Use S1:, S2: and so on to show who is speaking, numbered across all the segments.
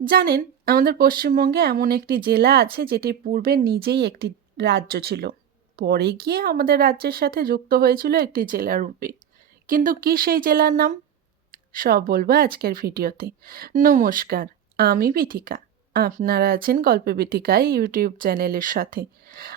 S1: জানেন, আমাদের পশ্চিমবঙ্গে এমন একটি জেলা আছে যেটি পূর্বে নিজেই একটি রাজ্য ছিল। পরে গিয়ে আমাদের রাজ্যের সাথে যুক্ত হয়েছিল একটি জেলা রূপে। কিন্তু কি সেই জেলার নাম? সব বলব আজকের ভিডিওতে। নমস্কার, আমি বিথিকা। আপনারা আছেন গল্পে বিথিকায় ইউটিউব চ্যানেলের সাথে।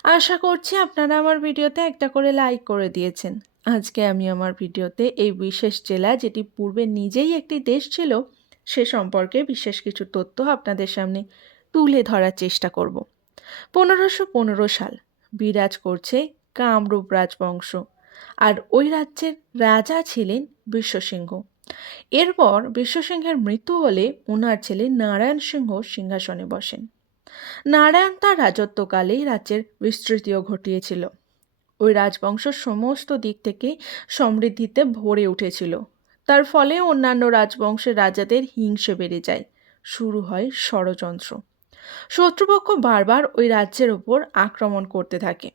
S1: আশা করছি আপনারা আমার ভিডিওতে একটা করে লাইক করে দিয়েছেন। আজকে আমি আমার ভিডিওতে এই বিশেষ জেলা যেটি পূর্বে নিজেই একটি দেশ ছিল সে সম্পর্কে বিশেষ কিছু তথ্য আপনাদের সামনে তুলে ধরার চেষ্টা করব। পনেরোশো পনেরো সাল বিরাজ করছে কামরূপ রাজবংশ আর ওই রাজ্যের রাজা ছিলেন বিশ্বসিংহ। এরপর বিশ্বসিংহের মৃত্যু হলে ওনার ছেলে নারায়ণ সিংহ সিংহাসনে বসেন। নারায়ণ তার রাজত্বকালেই রাজ্যের বিস্তৃতিও ঘটিয়েছিল। ওই রাজবংশ সমস্ত দিক থেকে সমৃদ্ধিতে ভরে উঠেছিল। তার ফলে অন্যান্য রাজবংশের রাজাদের হিংসে বেড়ে যায়। শুরু হয় ষড়যন্ত্র। শত্রুপক্ষ বারবার ওই রাজ্যের ওপর আক্রমণ করতে থাকে।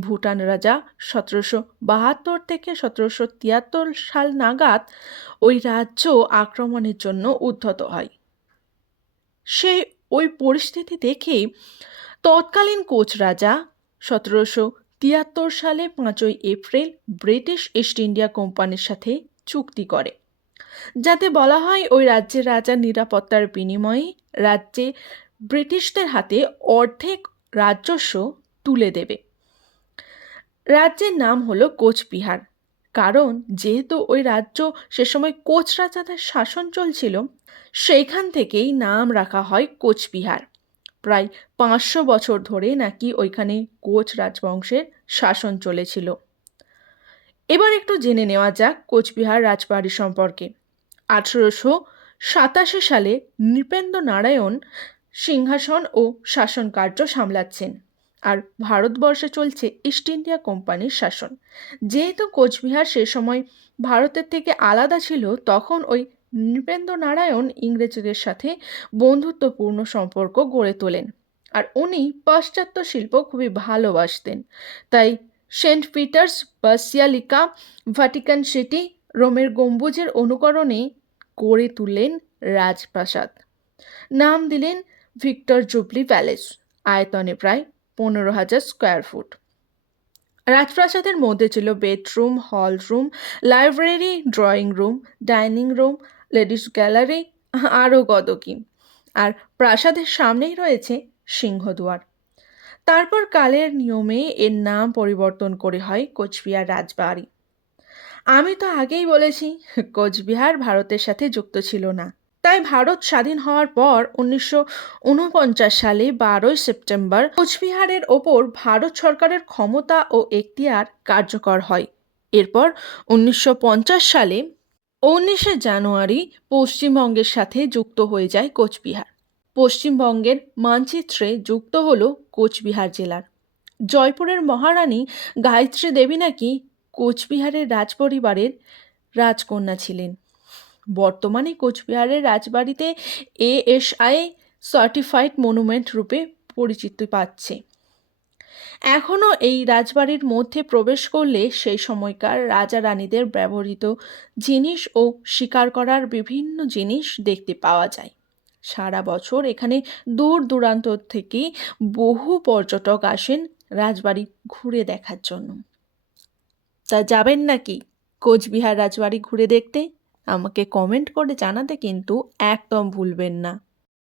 S1: ভুটান রাজা সতেরোশো বাহাত্তর থেকে সতেরোশো তিয়াত্তর সাল নাগাদ ওই রাজ্য আক্রমণের জন্য উদ্ধত হয়। সেই ওই পরিস্থিতি দেখেই তৎকালীন কোচ রাজা সতেরোশো তিয়াত্তর সালে পাঁচই এপ্রিল ব্রিটিশ ইস্ট ইন্ডিয়া কোম্পানির সাথে চুক্তি করে। যাতে বলা হয়, ওই রাজ্যের রাজার নিরাপত্তার বিনিময়ে রাজ্যে ব্রিটিশদের হাতে অর্ধেক রাজস্ব তুলে দেবে। রাজ্যের নাম হলো কোচবিহার। কারণ, যেহেতু ওই রাজ্য সে সময় কোচ রাজাদের শাসন চলছিল, সেইখান থেকেই নাম রাখা হয় কোচবিহার। প্রায় পাঁচশো বছর ধরে নাকি ওইখানে কোচ রাজবংশের শাসন চলেছিল। এবার একটু জেনে নেওয়া যাক কোচবিহার রাজবাড়ি সম্পর্কে। আঠেরোশো সাতাশি সালে নৃপেন্দ্র নারায়ণ সিংহাসন ও শাসন কার্য সামলাচ্ছেন আর ভারতবর্ষে চলছে ইস্ট ইন্ডিয়া কোম্পানির শাসন। যেহেতু কোচবিহার সে সময় ভারতের থেকে আলাদা ছিল, তখন ওই নৃপেন্দ্র নারায়ণ ইংরেজদের সাথে বন্ধুত্বপূর্ণ সম্পর্ক গড়ে তোলেন। আর উনি পাশ্চাত্য শিল্প খুবই ভালোবাসতেন। তাই Saint Peter's, basilica, Vatican City, রোমের গম্বুজের অনুকরণে গড়ে তুললেন রাজপ্রাসাদ। নাম দিলেন ভিক্টর জুবলি প্যালেস, আয়তনে প্রায় পনেরো হাজার স্কোয়ার ফুট। রাজপ্রাসাদের মধ্যে ছিল bedroom, hall room, library, drawing room, dining room, ladies gallery, আরও কত কি। আর প্রাসাদের সামনেই রয়েছে সিংহদুয়ার। তারপর কালের নিয়মে এর নাম পরিবর্তন করে হয় কোচবিহার রাজবাড়ি। আমি তো আগেই বলেছি, কোচবিহার ভারতের সাথে যুক্ত ছিল না। তাই ভারত স্বাধীন হওয়ার পর উনিশশো উনপঞ্চাশ সালে বারোই সেপ্টেম্বর কোচবিহারের ওপর ভারত সরকারের ক্ষমতা ও এখতিয়ার কার্যকর হয়। এরপর উনিশশো পঞ্চাশ সালে উনিশে জানুয়ারি পশ্চিমবঙ্গের সাথে যুক্ত হয়ে যায় কোচবিহার। পশ্চিমবঙ্গের মানচিত্রে যুক্ত হলো কোচবিহার জেলার। জয়পুরের মহারানী গায়ত্রী দেবী নাকি কোচবিহারের রাজপরিবারের রাজকন্যা ছিলেন। বর্তমানে কোচবিহারের রাজবাড়িতে এএসআই সার্টিফাইড মনুমেন্ট রূপে পরিচিতি পাচ্ছে। এখনও এই রাজবাড়ির মধ্যে প্রবেশ করলে সেই সময়কার রাজা রানীদের ব্যবহৃত জিনিস ও শিকার করার বিভিন্ন জিনিস দেখতে পাওয়া যায়। সারা বছর এখানে দূর দূরান্ত থেকে বহু পর্যটক আসেন রাজবাড়ি ঘুরে দেখার জন্য। তা যাবেন নাকি কোচবিহার রাজবাড়ি ঘুরে দেখতে? আমাকে কমেন্ট করে জানাতে কিন্তু একদম ভুলবেন না।